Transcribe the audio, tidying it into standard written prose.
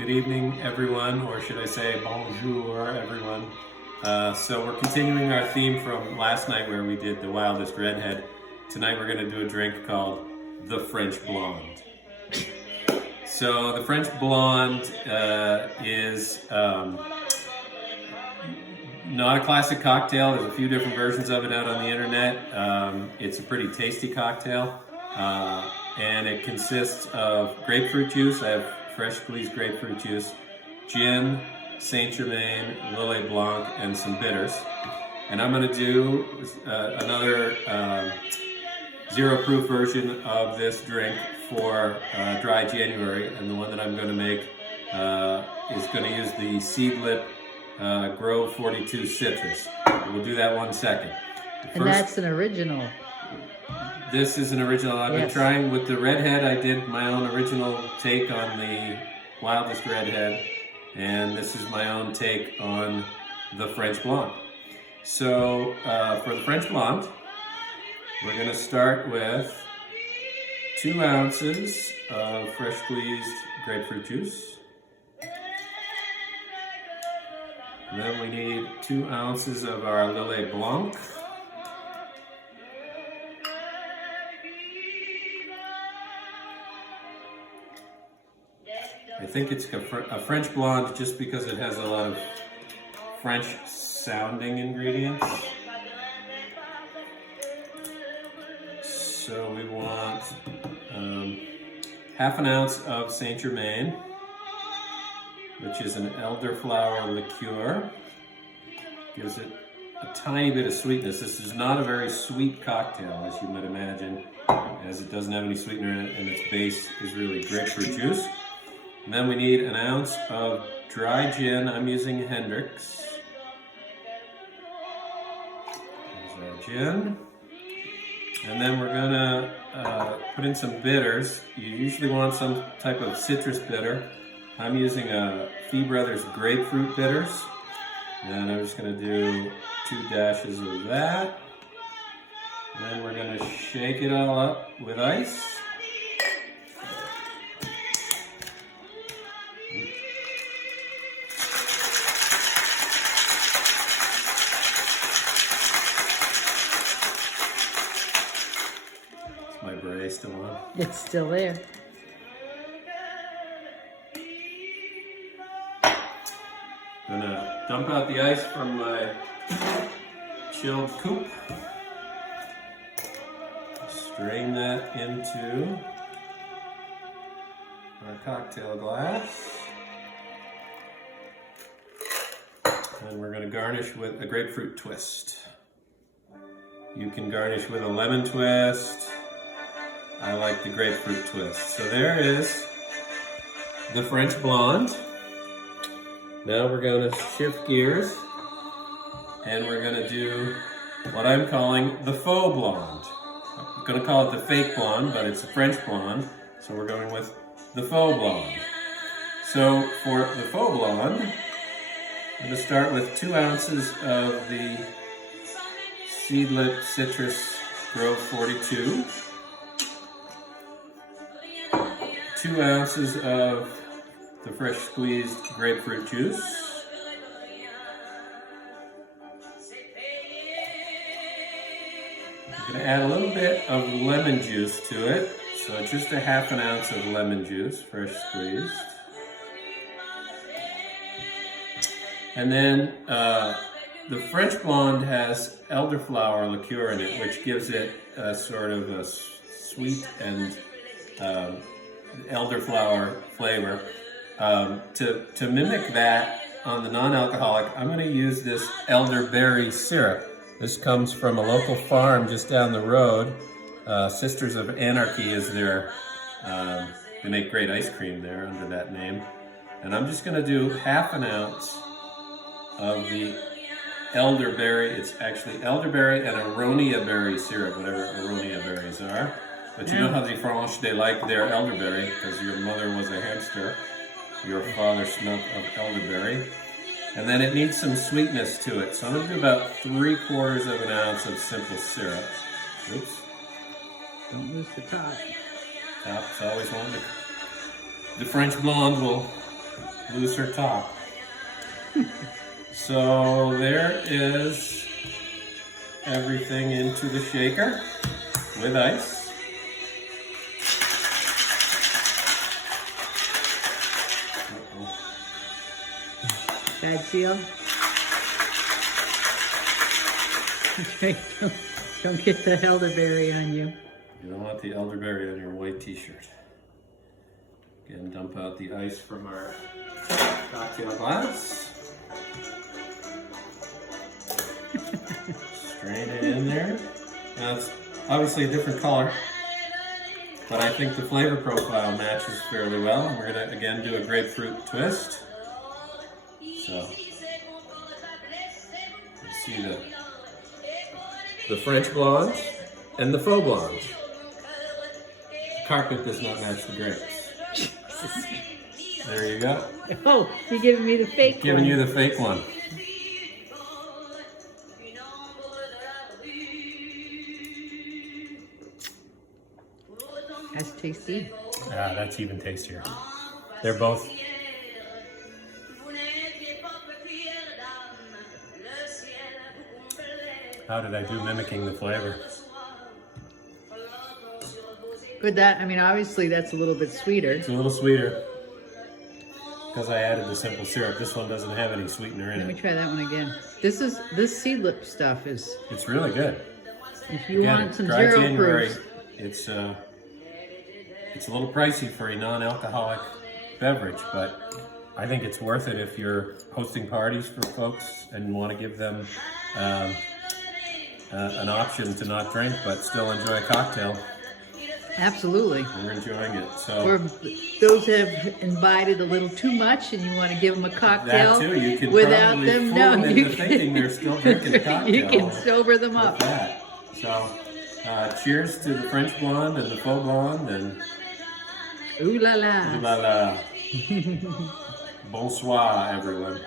Good evening, everyone, or should I say bonjour, everyone. So we're continuing our theme from last night where we did the wildest redhead. Tonight we're going to do a drink called the French Blonde. So the French Blonde is not a classic cocktail. There's a few different versions of it out on the internet. It's a pretty tasty cocktail, and it consists of grapefruit juice. I have fresh squeezed grapefruit juice, gin, Saint Germain, Lillet Blanc, and some bitters. And I'm going to do another zero proof version of this drink for dry January, and the one that I'm going to make is going to use the Seedlip Grove 42 Citrus. We'll do that one second. And that's an original. This is an original. I've been trying with the redhead. I did my own original take on the wildest redhead, and this is my own take on the French Blonde. So for the French Blonde, we're going to start with 2 ounces of fresh squeezed grapefruit juice. And then we need 2 ounces of our Lillet Blanc. I think it's a French Blonde just because it has a lot of French sounding ingredients. So we want half an ounce of Saint Germain, which is an elderflower liqueur. Gives it a tiny bit of sweetness. This is not a very sweet cocktail, as you might imagine, as it doesn't have any sweetener in it, and its base is really grapefruit juice. And then we need an ounce of dry gin. I'm using Hendrick's. There's our gin. And then we're gonna put in some bitters. You usually want some type of citrus bitter. I'm using Fee Brothers grapefruit bitters. And I'm just gonna do 2 dashes of that. And then we're gonna shake it all up with ice. My beret still on? It's still there. I'm gonna dump out the ice from my chilled coupe. Strain that into our cocktail glass. And we're gonna garnish with a grapefruit twist. You can garnish with a lemon twist. I like the grapefruit twist. So there is the French Blonde. Now we're going to shift gears and we're going to do what I'm calling the Faux Blonde. I'm going to call it the fake blonde, but it's a French blonde. So we're going with the Faux Blonde. So for the Faux Blonde, I'm going to start with 2 ounces of the Seedlip Citrus Grove 42. 2 ounces of the fresh squeezed grapefruit juice. I'm going to add a little bit of lemon juice to it. So just a half an ounce of lemon juice, fresh squeezed. And then the French Blonde has elderflower liqueur in it, which gives it a sort of a sweet and elderflower flavor. To mimic that on the non-alcoholic, I'm going to use this elderberry syrup. This comes from a local farm just down the road. Sisters of Anarchy is their, they make great ice cream there under that name. And I'm just going to do half an ounce of the elderberry. It's actually elderberry and aronia berry syrup, whatever aronia berries are. But you know how the French, they like their elderberry because your mother was a hamster. Your father smelled of elderberry. And then it needs some sweetness to it. So I'm going to do about 3/4 of an ounce of simple syrup. Oops. Don't lose the top. Top's always wonderful. The French Blonde will looser top. So there is everything into the shaker with ice. Bad seal. Don't get the elderberry on you. You don't want the elderberry on your white t-shirt. Again, dump out the ice from our cocktail glass. Strain it in there. Now it's obviously a different color, but I think the flavor profile matches fairly well. And we're gonna again do a grapefruit twist. So you see the French blonde and the faux blonde. The carpet does not match the grapes. There you go. Oh, you're giving me the fake one. Giving you the fake one. That's tasty. Ah, that's even tastier. They're both. How did I do mimicking the flavor? But that, I mean, obviously that's a little bit sweeter. It's a little sweeter because I added the simple syrup. This one doesn't have any sweetener in Let me it. try that one again. This seed lip stuff is, It's really good. if you Again, want some dry zero January, proofs. it's a little pricey for a non-alcoholic beverage, but I think it's worth it if you're hosting parties for folks and want to give them an option to not drink but still enjoy a cocktail. Absolutely. We're enjoying it. So Or those who have imbibed a little too much and you want to give them a cocktail that too, you can without probably them fool knowing. them into thinking they're still drinking a cocktail. You can sober them with up. that. So cheers to the French blonde and the faux blonde, and Ooh la la. ooh la la. Bonsoir, everyone.